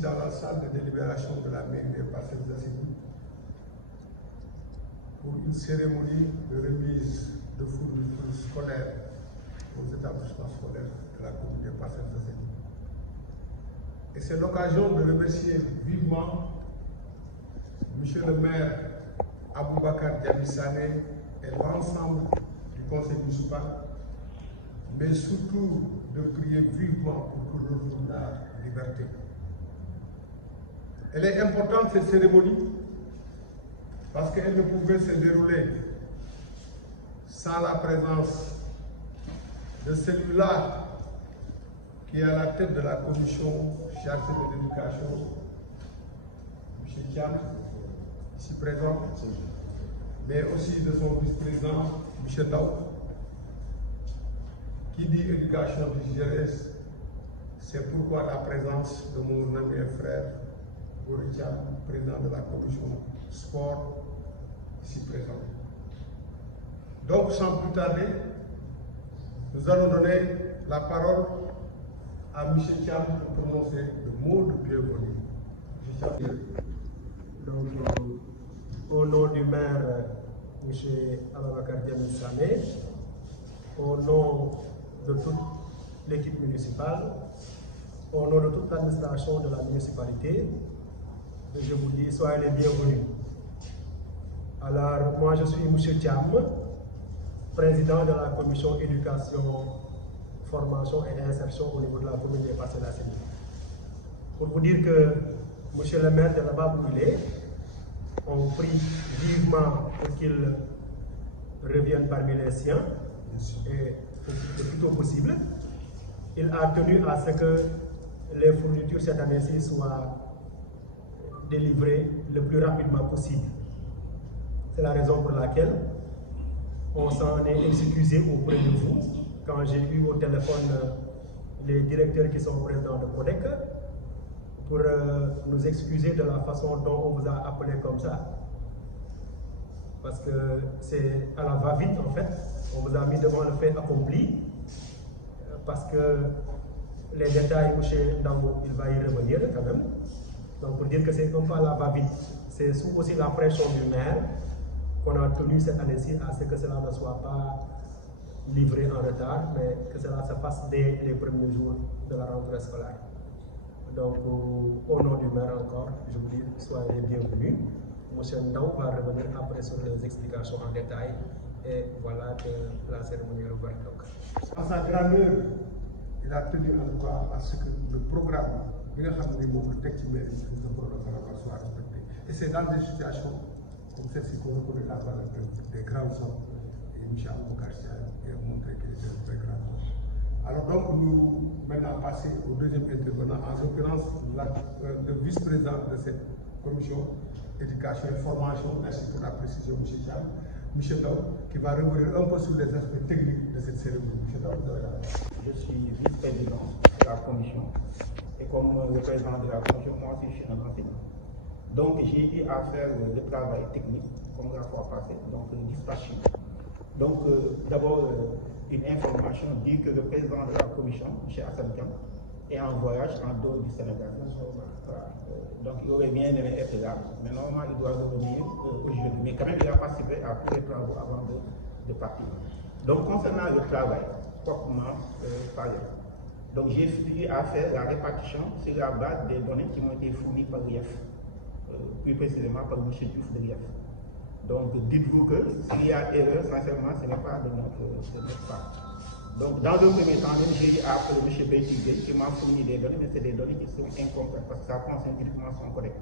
ici dans la salle de délibération de la mairie des Parcelles Assainies pour une cérémonie de remise de fournitures scolaires aux établissements scolaires de la commune des Parcelles Assainies. Et c'est l'occasion de remercier vivement Monsieur le maire Aboubakar Diaby Sané et l'ensemble du conseil municipal, mais surtout de prier vivement pour que nous retrouve la liberté. Elle est importante cette cérémonie parce qu'elle ne pouvait se dérouler sans la présence de celui-là qui est à la tête de la commission chargée de l'éducation, M. Thiam, ici présent, mais aussi de son vice-président, M. Ndao. Qui dit éducation du GRS, c'est pourquoi la présence de mon ami et frère, Gori Thiam, président de la commission sport, ici présent. Donc, sans plus tarder, nous allons donner la parole à M. Thiam pour prononcer le mot de bienvenue. Donc, au nom du maire, M. Aboubakar Diaby Sané, au nom de toute l'équipe municipale, au nom de toute l'administration de la municipalité, je vous dis soyez les bienvenus. Alors, moi je suis M. Thiam, président de la commission éducation, formation et insertion au niveau de la commune des Parcelles Assainies. Pour vous dire que M. le maire de là-bas où il est, on prie vivement pour qu'il revienne parmi les siens et le plus tôt possible. Il a tenu à ce que les fournitures cette année-ci soient délivrées le plus rapidement possible. C'est la raison pour laquelle on s'en est excusé auprès de vous quand j'ai eu au téléphone les directeurs qui sont présents de CODEC pour nous excuser de la façon dont on vous a appelé comme ça. Parce que c'est à la va-vite en fait, on vous a mis devant le fait accompli, parce que les détails, M. Ndao, il va y revenir quand même. Donc pour dire que c'est un peu à la va-vite, c'est sous aussi la pression du maire qu'on a tenu cette année-ci à ce que cela ne soit pas livré en retard, mais que cela se fasse dès les premiers jours de la rentrée scolaire. Donc au nom du maire encore, je vous dis soyez les bienvenus. M. Ndao va revenir après sur les explications en détail et voilà que la cérémonie est ouverte. En sa grandeur, il a tenu en tout cas à ce que le programme soit respecté. Et c'est dans des situations comme celle-ci qu'on reconnaît la valeur des grands hommes. Et M. Aboubakar a montré qu'il était un très grand homme. Alors donc nous maintenant passer au deuxième intervenant, en l'occurrence le vice-président de cette commission éducation et formation, merci pour la précision, M. Thiam, M. Ndao, qui va revenir un peu sur les aspects techniques de cette cérémonie. M. Ndao, vous avez la parole. Je suis vice-président de la commission et comme le président de la commission, moi aussi je suis un enseignant. Donc j'ai eu à faire le travail technique, comme la fois passée, donc dispatching. Donc d'abord une information dit que le président de la commission, M. Hassan Thiam, est en voyage en dehors du Sénégal. Donc il aurait bien aimé être là, mais normalement il doit revenir aujourd'hui. Mais quand même il a participé à tous les travaux avant de partir. Donc concernant le travail, proprement parlé, donc j'ai eu à faire la répartition sur la base des données qui m'ont été fournies par l'IEF, plus précisément par M. Diouf de l'IEF. Donc dites-vous que s'il y a erreur, sincèrement ce n'est pas de notre part. Donc, dans le premier temps, j'ai eu à appeler M. Bétigé qui m'a fourni des données, mais c'est des données qui sont incomplètes parce que ça concerne uniquement son collègue.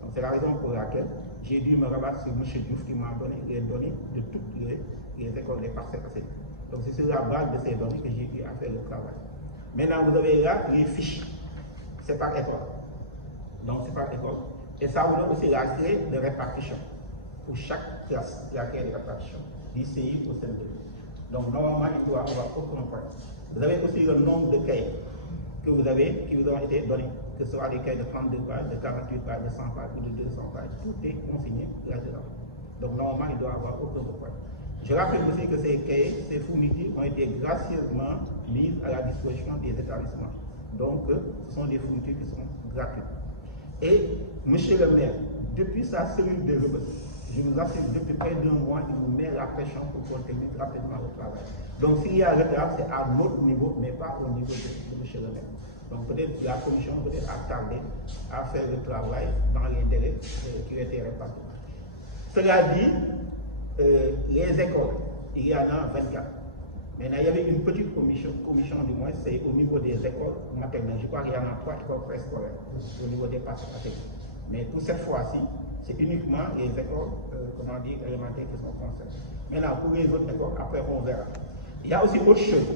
Donc, c'est la raison pour laquelle j'ai dû me rabattre sur M. Diouf qui m'a donné les données de toutes les écoles des Parcelles Assainies. Donc, c'est sur la base de ces données que j'ai eu à faire le travail. Maintenant, vous avez là les fiches. C'est par école. Donc, c'est par école. Et ça vous donne aussi la clé de répartition pour chaque classe, la clé de répartition, du CI au CND. Donc normalement, il doit avoir aucun problème. Vous avez aussi le nombre de cahiers que vous avez, qui vous ont été donnés, que ce soit des cahiers de 32 pages, de 48 pages, de 100 pages ou de 200 pages. Tout est consigné là-dedans. Donc normalement, il doit avoir aucun problème. Je rappelle aussi que ces cahiers, ces fournitures ont été gracieusement mises à la disposition des établissements. Donc ce sont des fournitures qui sont gratuites. Et monsieur le maire, depuis sa cellule de Rebeuss, je vous assure, depuis près d'un mois, il nous met la pression pour qu'on termine rapidement le travail. Donc s'il y a retard, c'est à notre niveau, mais pas au niveau de monsieur le maire. Donc peut-être la commission a tardé à faire le travail dans les délais qui étaient répartis. Cela dit, les écoles, il y en a 24. Maintenant, il y avait une petite commission du moins, c'est au niveau des écoles maternelles. Je crois qu'il y en a 3 écoles préscolaires au niveau des participateurs. Mais pour cette fois-ci, c'est uniquement les écoles, élémentaires qui sont concernées. Maintenant, pour les autres écoles, après on verra. Il y a aussi autre chose.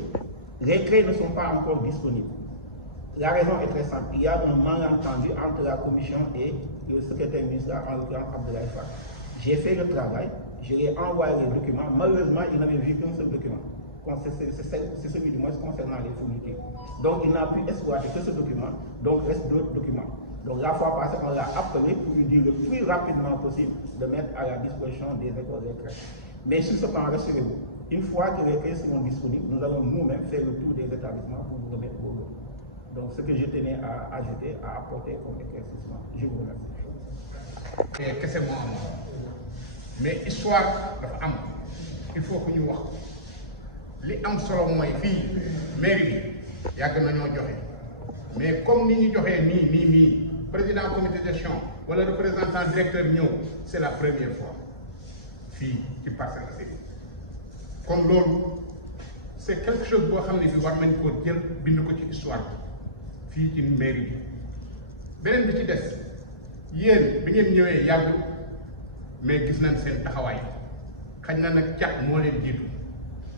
Les crèches ne sont pas encore disponibles. La raison est très simple. Il y a un malentendu entre la commission et le secrétaire ministériel, en l'occurrence Abdoulaye Fall. J'ai fait le travail, je lui ai envoyé les documents. Malheureusement, il n'avait vu qu'un seul document. C'est celui du moins concernant les fournitures. Donc il n'a pu exploiter que ce document, donc il reste d'autres documents. Donc la fois passée, on l'a appelé pour lui dire le plus rapidement possible de mettre à la disposition des écoles et des crèches. Mais sur ce plan, rassurez-vous, une fois que les crèches seront disponibles, nous allons nous-mêmes faire le tour des établissements pour vous remettre au lot. Donc ce que je tenais à ajouter, à apporter comme éclaircissement. Je vous remercie. Qu'est-ce que moi? Mais histoire dafa am, il faut que ñu wax li am solo mooy fii mairie bi yàgg nañoo joxe mais comme ni ñu joxee nii président comité de gestion wala représentant directeur ñëw c'est la première fois fii ci Parcelles Assainies comme loolu c'est quelque chose boo xam ne fi war nañ ko jël bind ko ci histoire bi fii ci mairie bi beneen bi ci des yéen bi ngeen ñëwee yàgg mais gis nañ seen taxawaay xañ na nag cat moo leen jiitu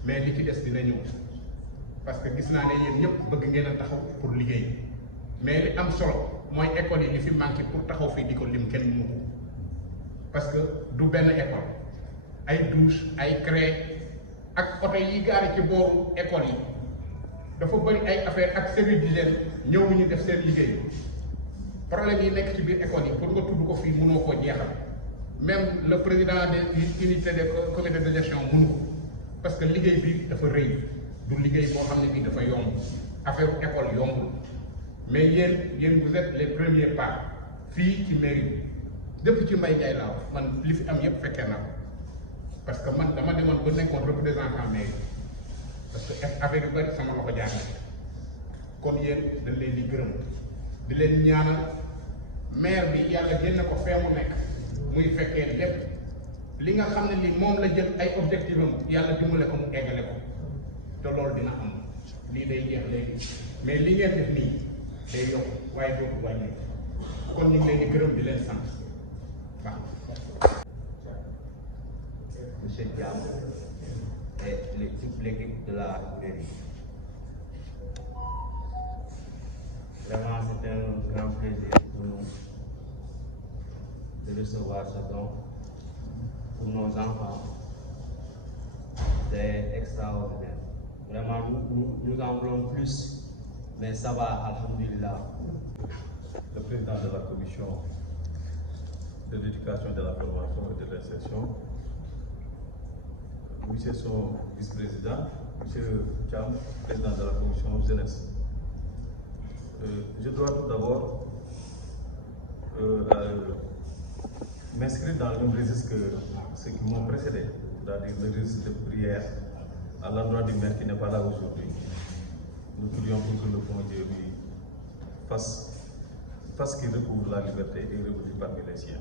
mais li ci des dina ñëw parce que gis naa ne yéen ñëpp bëgg ngeen a taxaw pour liggéey mais li am solo mooy école yi li fi manqué pour taxaw fii di ko lim kenn mënu ko parce que du benn école ay douche ay craie ak oto yi gaari ci booru école yi dafa bëri ay affaire ak service d'hygiène ñëwuñu def seen liggéey problème yi nekk ci biir école yi pour nga tudd ko fii mënoo koo jeexal même le président des unités de comité de gestion mënu ko parce que liggéey bi dafa rëy du liggéey boo xam ne bii dafa yomb affaire école yombul mais yéen vous êtes les premiers pas fii ci mairie bi depuis ci Mbaye Ndiaye laa wax man li fi am yëpp fekkee naa ko parce que man dama demoon ba nekkoon représentant mairie parce que affaire yu bari sama loxo jaar kon yéen dañ leen di gërëm di leen ñaanal maire bi yàlla génn ko fee mu nekk muy fekkee lépp li nga xam ne li moom la jël ay objectif am yàlla dimbale ko mu eggale ko te loolu dina am lii day jeex léegi mais li ngeen def nii day yokk waaye dootul wàññi kon ñu ngi leen di gërëm di leen sant baax Monsieur Thiam et l'équipe de la mairie. Vraiment, c'est un grand plaisir pour nous de recevoir ce don pour nos enfants. C'est extraordinaire. Vraiment, nous en voulons plus, mais ça va, alhamdulillah. Le président de la commission de l'éducation, de la formation et de l'insertion, monsieur son vice-président, monsieur Thiam, président de la commission jeunesse. Je dois tout d'abord m'inscrire dans le même registre que ceux qui m'ont précédé, c'est-à-dire le registre de prière à l'endroit du maire qui n'est pas là aujourd'hui. Nous prions pour que le bon Dieu lui fasse qu'il recouvre la liberté et revenir parmi les siens.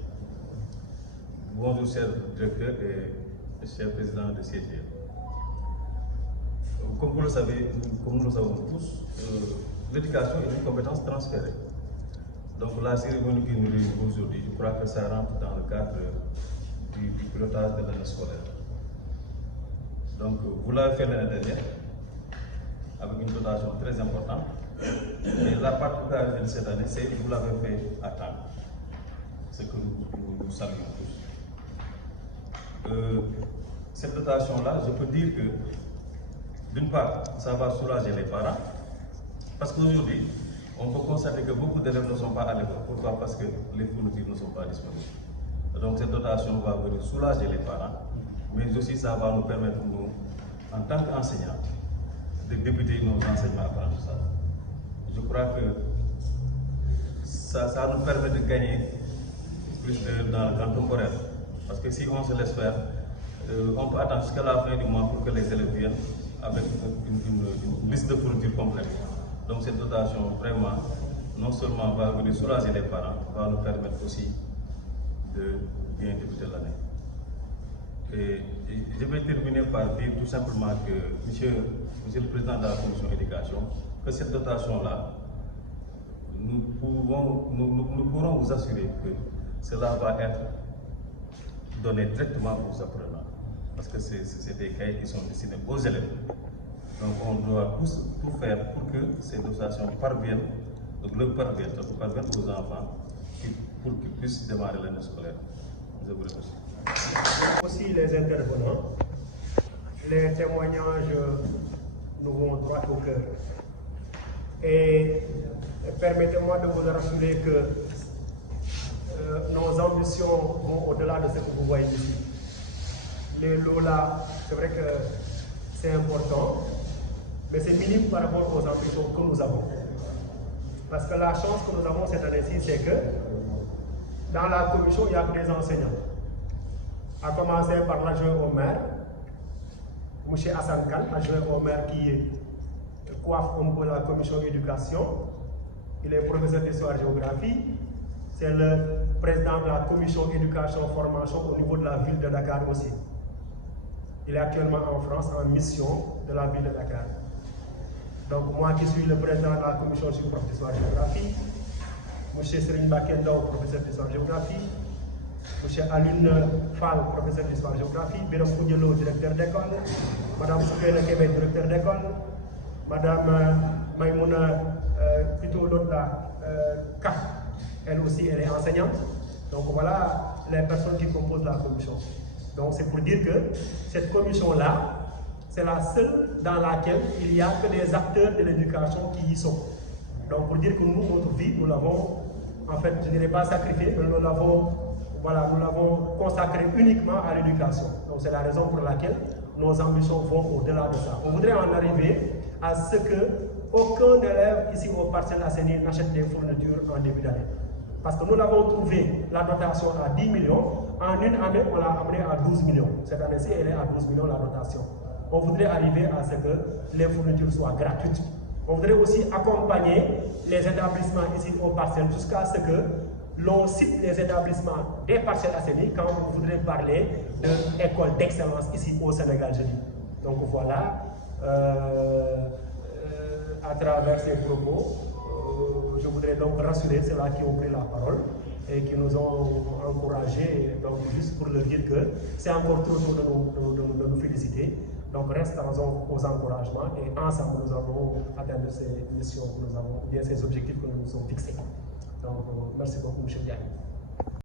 Bonjour, cher directeur et cher président de CGE. Comme vous le savez, comme nous le savons tous, l'éducation est une compétence transférée. Donc la cérémonie qui nous réunit aujourd'hui, je crois que ça rentre dans le cadre du pilotage de l'année scolaire. Donc vous l'avez fait l'année dernière, avec une dotation très importante. Et la particularité de cette année, c'est que vous l'avez fait à temps. Ce que nous saluons tous. Cette dotation-là, je peux dire que, d'une part, ça va soulager les parents, parce qu'aujourd'hui, on peut constater que beaucoup d'élèves ne sont pas à l'école. Pourquoi? Parce que les fournitures ne sont pas disponibles. Donc cette dotation va venir soulager les parents, mais aussi ça va nous permettre, nous, en tant qu'enseignants, de débuter nos enseignements apprentissages. Je crois que ça nous permet de gagner plus dans le temps temporel. Parce que si on se laisse faire, on peut attendre jusqu'à la fin du mois pour que les élèves viennent avec une liste de fournitures complète. Donc cette dotation, vraiment, non seulement va venir soulager les parents, va nous permettre aussi de bien débuter l'année. Et je vais terminer par dire tout simplement que, monsieur le Président de la Commission éducation, que cette dotation-là, nous pourrons vous assurer que cela va être donné directement aux apprenants. Parce que c'est des cahiers qui sont destinés aux élèves. Donc on doit tout faire pour que ces dotations parviennent aux enfants pour qu'ils puissent démarrer l'année scolaire. Je vous remercie. Aussi les intervenants, les témoignages nous vont droit au cœur. Et permettez-moi de vous rassurer que nos ambitions vont au-delà de ce que vous voyez ici. Les lots là, c'est vrai que c'est important, mais c'est minime par rapport aux ambitions que nous avons. Parce que la chance que nous avons cette année-ci, c'est que dans la commission, il y a que des enseignants. À commencer par l'adjoint au maire, M. Hassan Khan, adjoint au maire qui coiffe un peu la commission éducation. Il est professeur d'histoire-géographie. C'est le président de la commission éducation-formation au niveau de la ville de Dakar aussi. Il est actuellement en France en mission de la ville de Dakar. Donc moi qui suis le président de la commission, je suis professeur d'histoire-géographie. M. Serigne Bakendo, professeur d'histoire-géographie. M. Aline Fall, professeur d'histoire-géographie. Biros Koudjelo, directeur d'école. Madame Soukene Kébé, directeur d'école. Madame Maïmouna plutôt Lota Ka, elle aussi elle est enseignante. Donc voilà les personnes qui composent la commission. Donc c'est pour dire que cette commission-là, c'est la seule dans laquelle il n'y a que des acteurs de l'éducation qui y sont. Donc pour dire que nous, notre vie, nous l'avons, en fait, je ne dirais pas sacrifiée, mais nous l'avons consacrée uniquement à l'éducation. Donc c'est la raison pour laquelle nos ambitions vont au-delà de ça. On voudrait en arriver à ce que aucun élève ici au Parcelles Assainies n'achète des fournitures en début d'année. Parce que nous l'avons trouvé, la dotation à 10 millions, en une année on l'a amené à 12 millions. Cette année-ci, elle est à 12 millions la dotation. On voudrait arriver à ce que les fournitures soient gratuites. On voudrait aussi accompagner les établissements ici au Parcelles jusqu'à ce que l'on cite les établissements des Parcelles Assainies quand on voudrait parler d'école d'excellence ici au Sénégal, je dis. Donc voilà, à travers ces propos, je voudrais donc rassurer ceux-là qui ont pris la parole et qui nous ont encouragés, donc juste pour leur dire que c'est encore trop tôt de nous féliciter. Donc restons aux encouragements et ensemble nous allons atteindre ces missions que nous avons, bien ces objectifs que nous nous sommes fixés. Donc merci beaucoup, M. Diagne.